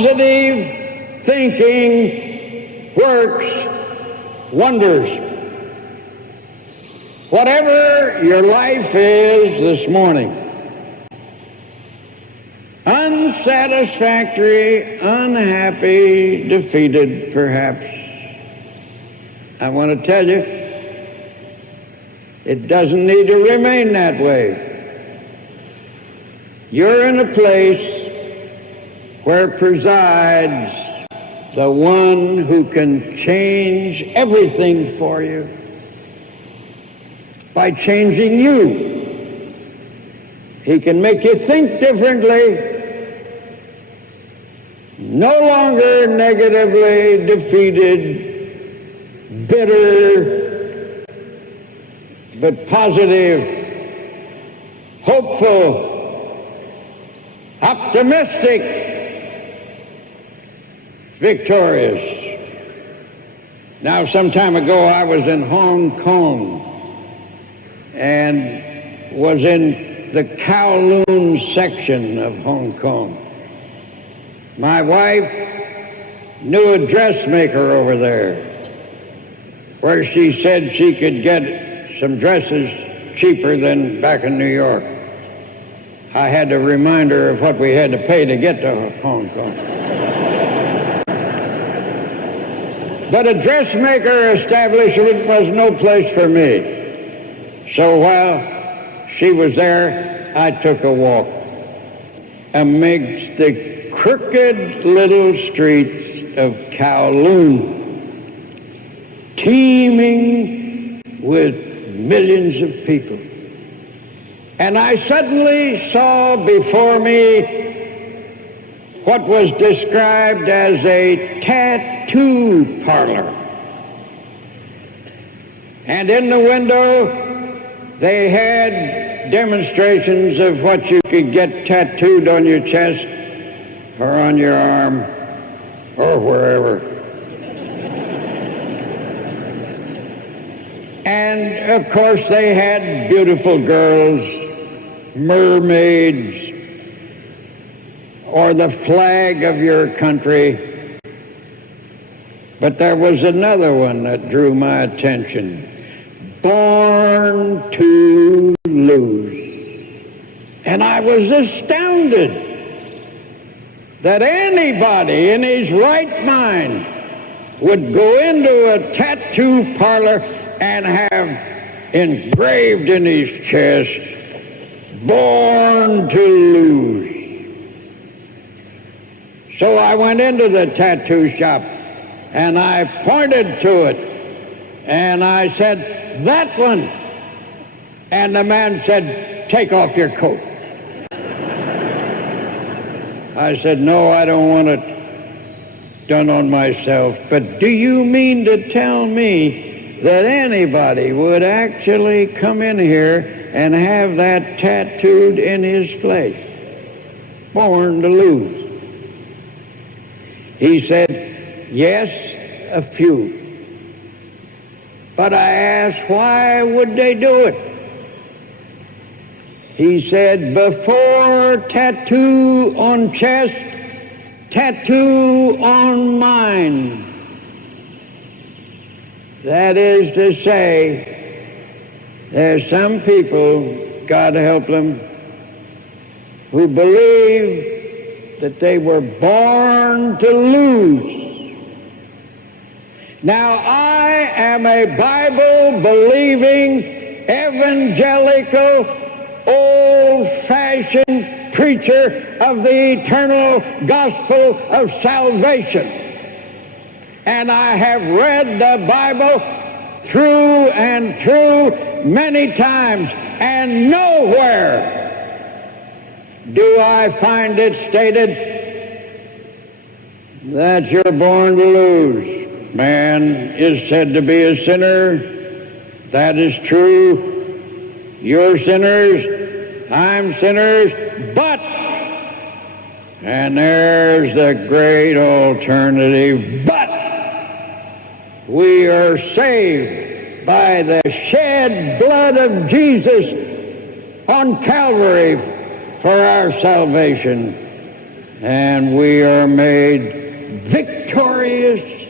positive thinking works wonders. Whatever your life is this morning, unsatisfactory, unhappy, defeated perhaps, I want to tell you, it doesn't need to remain that way. You're in a place where presides the one who can change everything for you by changing you. He can make you think differently, no longer negatively defeated, bitter, but positive, hopeful, optimistic, victorious. Now, some time ago, I was in Hong Kong and was in the Kowloon section of Hong Kong. My wife knew a dressmaker over there where she said she could get some dresses cheaper than back in New York. I had to remind her of what we had to pay to get to Hong Kong. But a dressmaker establishment was no place for me. So while she was there, I took a walk amidst the crooked little streets of Kowloon, teeming with millions of people. And I suddenly saw before me what was described as a tattoo parlor. And in the window, they had demonstrations of what you could get tattooed on your chest or on your arm or wherever. And of course they had beautiful girls, mermaids, or the flag of your country. But there was another one that drew my attention. Born to lose. And I was astounded that anybody in his right mind would go into a tattoo parlor and have engraved in his chest, born to lose. So I went into the tattoo shop and I pointed to it and I said, "That one." And the man said, "Take off your coat." I said, "No, I don't want it done on myself. But do you mean to tell me that anybody would actually come in here and have that tattooed in his flesh? Born to lose." He said, "Yes, a few." But I asked, why would they do it? He said, before tattoo on chest, tattoo on mind. That is to say, there's some people, God help them, who believe that they were born to lose. Now, I am a Bible-believing, evangelical, old-fashioned preacher of the eternal gospel of salvation. And I have read the Bible through and through many times, and nowhere do I find it stated that you're born to lose. Man is said to be a sinner. That is true. You're sinners, I'm sinners, but, and there's the great alternative, but we are saved by the shed blood of Jesus on Calvary for our salvation. and we are made victorious,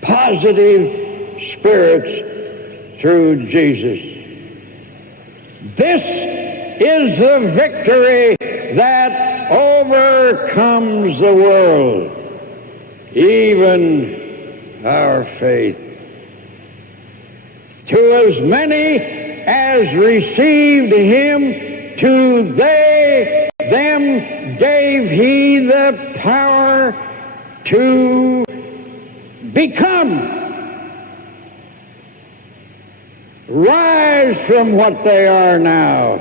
positive spirits through Jesus. This is the victory that overcomes the world, even our faith. To as many as received him, to them gave he the power to become, rise from what they are now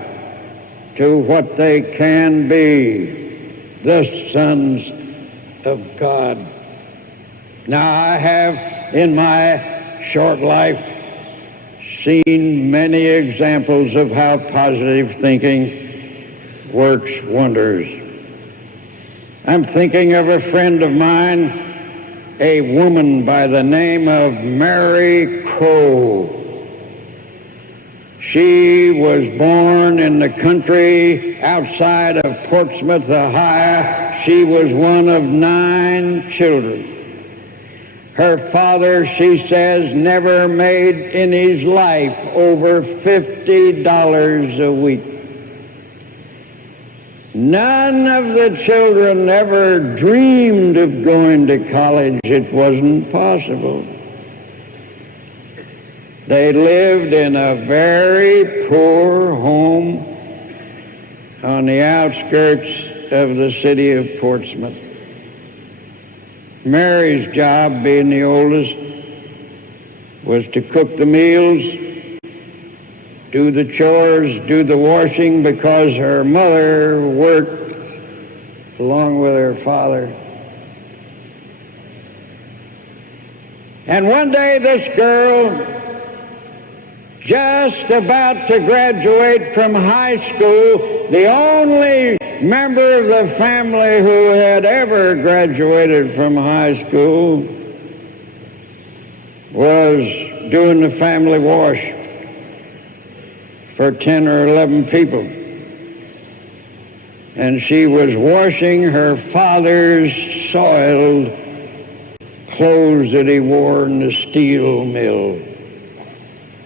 to what they can be, the sons of God. Now, I have in my short life seen many examples of how positive thinking works wonders. I'm thinking of a friend of mine, a woman by the name of Mary Crow. She was born in the country outside of Portsmouth, Ohio. She was one of 9 children. Her father, she says, never made in his life over $50 a week. None of the children ever dreamed of going to college. It wasn't possible. They lived in a very poor home on the outskirts of the city of Portsmouth. Mary's job, being the oldest, was to cook the meals, do the chores, do the washing, because her mother worked along with her father. And one day this girl, just about to graduate from high school, the only member of the family who had ever graduated from high school, was doing the family wash for 10 or 11 people. And she was washing her father's soiled clothes that he wore in the steel mill.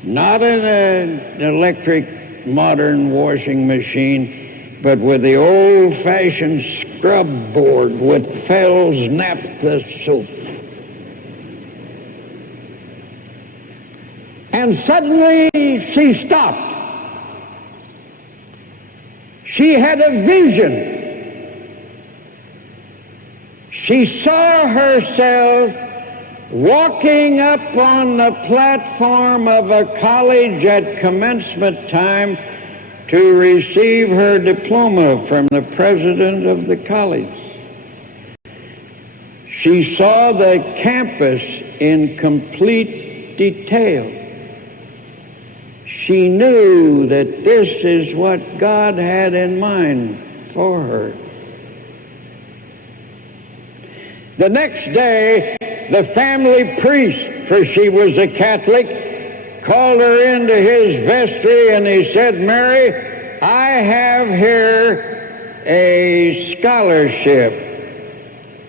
Not in an electric modern washing machine, but with the old-fashioned scrub board with Fell's naphtha soap. And suddenly she stopped. She had a vision. She saw herself walking up on the platform of a college at commencement time to receive her diploma from the president of the college. She saw the campus in complete detail. She knew that this is what God had in mind for her. The next day, the family priest, for she was a Catholic, called her into his vestry and he said, "Mary, I have here a scholarship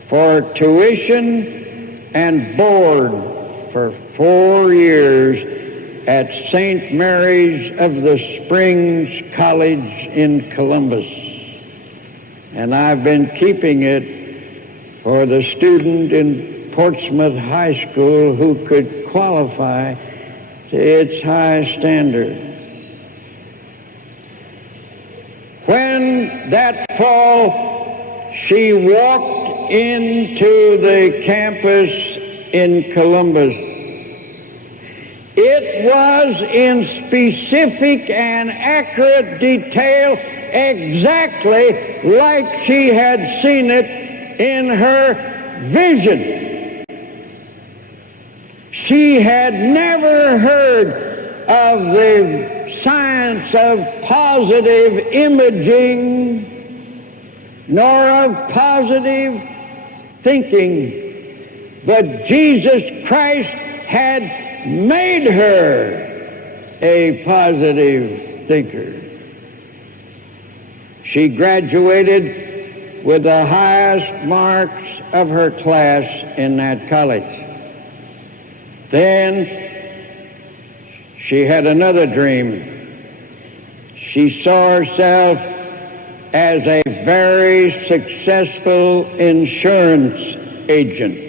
for tuition and board for 4 years at St. Mary's of the Springs College in Columbus. And I've been keeping it for the student in Portsmouth High School who could qualify to its high standard." When that fall she walked into the campus in Columbus, it was in specific and accurate detail exactly like she had seen it in her vision. She had never heard of the science of positive imaging nor of positive thinking, but Jesus Christ had made her a positive thinker. She graduated with the highest marks of her class in that college. Then she had another dream. She saw herself as a very successful insurance agent.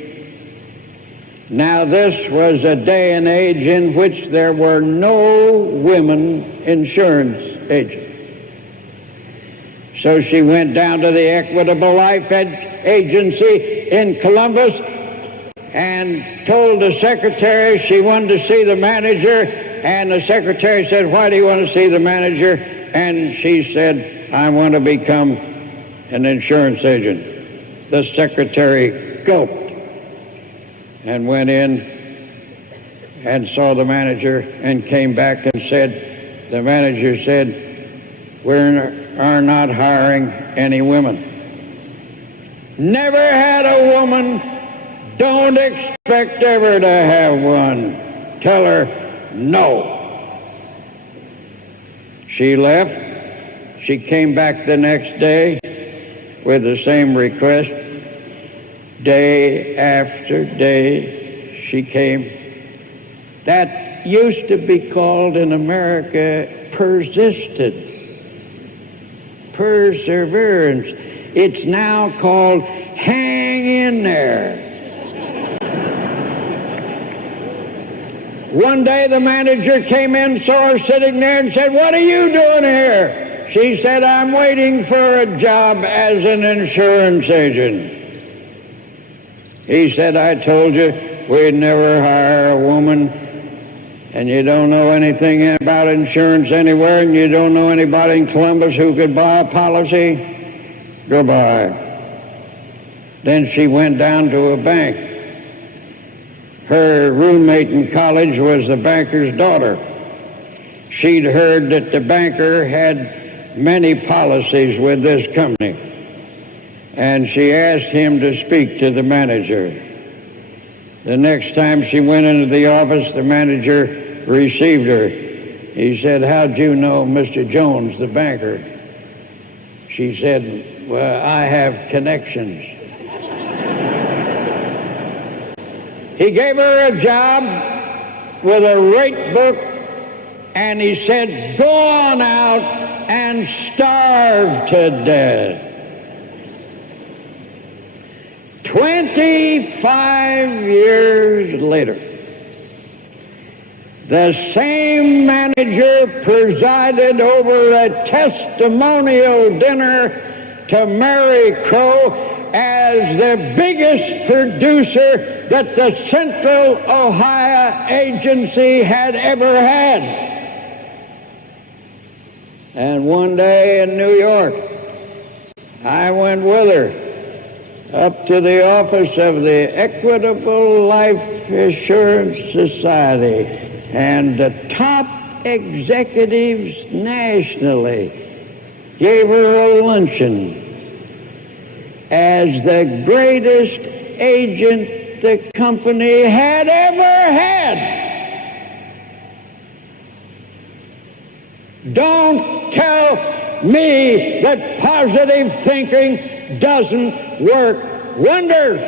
Now, this was a day and age in which there were no women insurance agents. So she went down to the Equitable Life Agency in Columbus and told the secretary she wanted to see the manager, and the secretary said, "Why do you want to see the manager?" And she said, "I want to become an insurance agent." The secretary gulped and went in and saw the manager and came back and said, the manager said, "We are not hiring any women." Never had a woman. Don't expect ever to have one. Tell her no. She left. She came back the next day with the same request. Day after day she came. That used to be called in America persistence, perseverance. It's now called hang in there. One day the manager came in, saw her sitting there and said, "What are you doing here?" She said, "I'm waiting for a job as an insurance agent." He said, "I told you we'd never hire a woman, and you don't know anything about insurance anywhere, and you don't know anybody in Columbus who could buy a policy. Goodbye." Then she went down to a bank. Her roommate in college was the banker's daughter. She'd heard that the banker had many policies with this company, and she asked him to speak to the manager. The next time she went into the office, the manager received her. He said, "How'd you know Mr. Jones, the banker?" She said, "Well, I have connections." He gave her a job with a rate book, and he said, "Go on out and starve to death." 25 years later, the same manager presided over a testimonial dinner to Mary Crow as the biggest producer that the Central Ohio Agency had ever had. And one day in New York, I went with her up to the office of the Equitable Life Assurance Society, and the top executives nationally gave her a luncheon as the greatest agent the company had ever had. Don't tell me that positive thinking doesn't work wonders.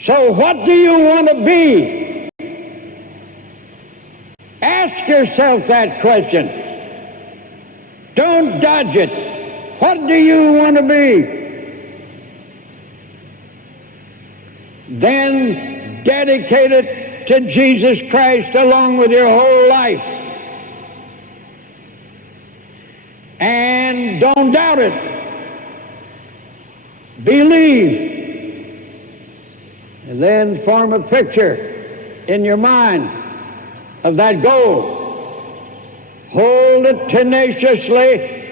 So what do you want to be? Ask yourself that question. Don't dodge it. What do you want to be? Then dedicate it to Jesus Christ along with your whole life. And don't doubt it. Believe. And then form a picture in your mind of that goal. Hold it tenaciously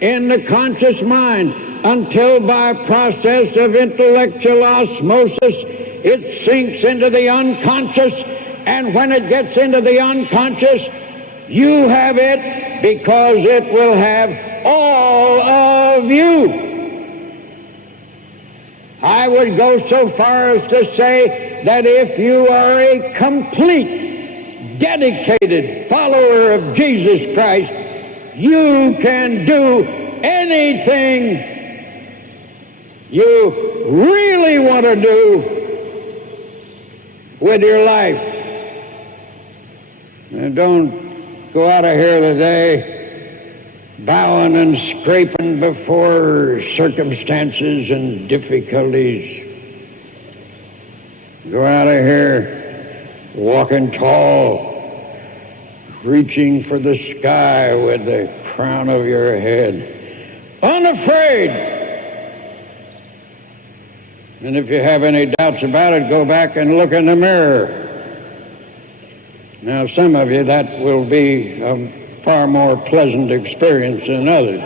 in the conscious mind until by process of intellectual osmosis it sinks into the unconscious, and when it gets into the unconscious, you have it because it will have all of you. I would go so far as to say that if you are a complete, dedicated follower of Jesus Christ, you can do anything you really want to do with your life. And don't go out of here today bowing and scraping before circumstances and difficulties. Go out of here walking tall, reaching for the sky with the crown of your head, unafraid. And if you have any doubts about it, go back and look in the mirror. Now, some of you, that will be a far more pleasant experience than others.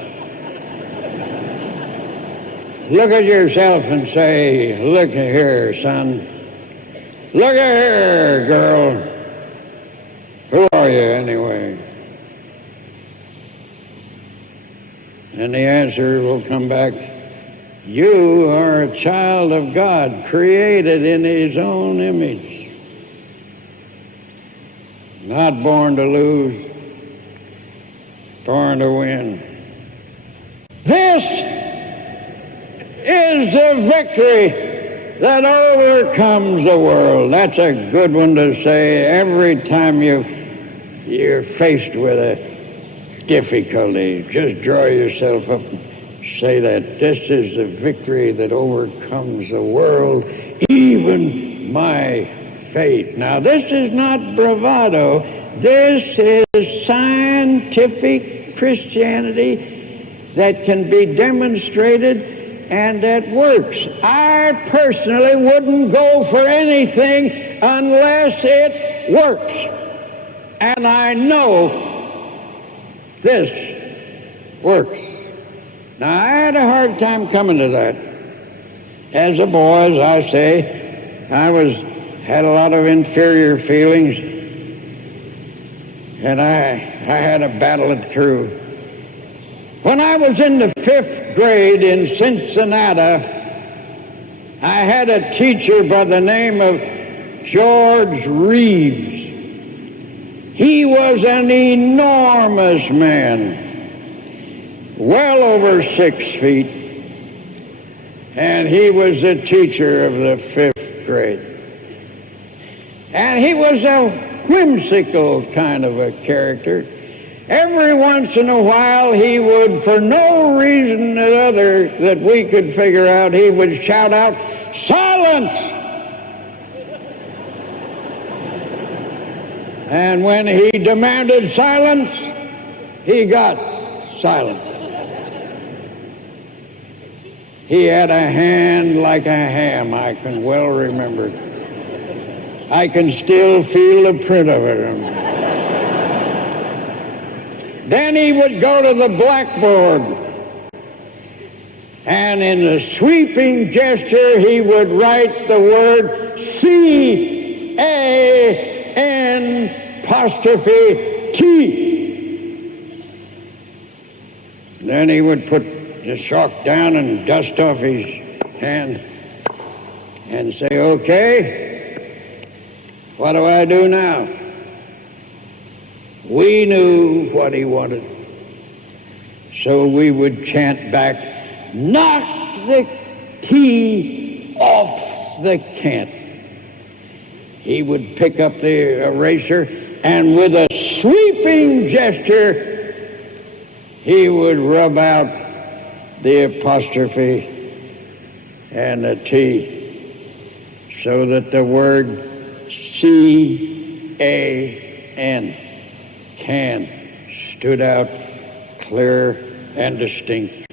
Look at yourself and say, look here, son. Look at here, girl. Who are you anyway? And the answer will come back, you are a child of God, created in His own image. Not born to lose, born to win. This is the victory that overcomes the world. That's a good one to say every time you're faced with a difficulty. Just draw yourself up and say that this is the victory that overcomes the world, even my faith. Now, this is not bravado. This is scientific Christianity that can be demonstrated and that works. I personally wouldn't go for anything unless it works. And I know this works. Now, I had a hard time coming to that. As a boy, as I say, I had a lot of inferior feelings, and I had to battle it through. When I was in the 5th grade in Cincinnati, I had a teacher by the name of George Reeves. He was an enormous man, well over 6 feet, and he was the teacher of the 5th grade. And he was a whimsical kind of a character. Every once in a while, he would, for no reason or other that we could figure out, he would shout out, "Silence!" And when he demanded silence, he got silent. He had a hand like a ham, I can well remember. I can still feel the print of it. Then he would go to the blackboard, and in a sweeping gesture, he would write the word C-A-N''T. Then he would put the chalk down and dust off his hand and say, "Okay, what do I do now?" We knew what he wanted, so we would chant back, "Knock the T off the Kent." He would pick up the eraser, and with a sweeping gesture, he would rub out the apostrophe and the T, so that the word C-A-N, can, stood out clear and distinct.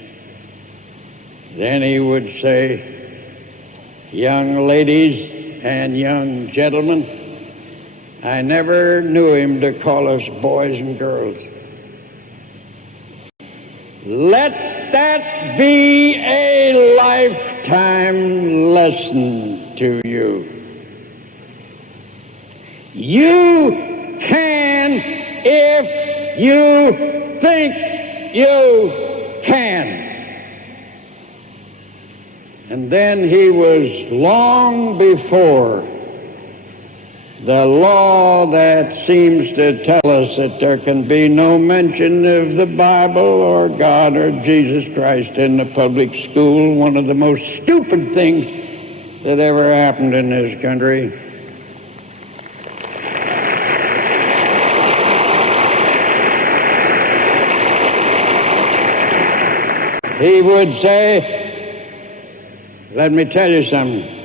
Then he would say, "Young ladies and young gentlemen, I never knew him to call us boys and girls. Let that be a lifetime lesson to you. You can if you think you can." And then he was long before the law that seems to tell us that there can be no mention of the Bible or God or Jesus Christ in the public school, one of the most stupid things that ever happened in this country. He would say, let me tell you something.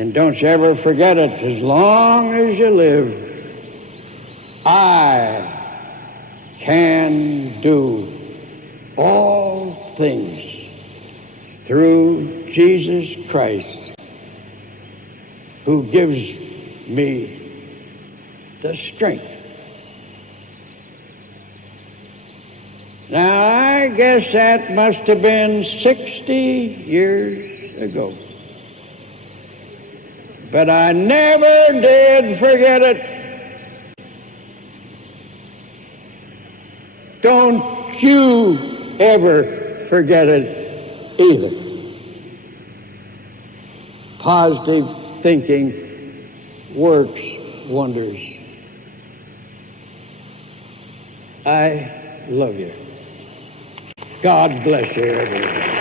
And don't you ever forget it, as long as you live, I can do all things through Jesus Christ, who gives me the strength. Now, I guess that must have been 60 years ago. But I never did forget it. Don't you ever forget it either. Positive thinking works wonders. I love you. God bless you, everyone.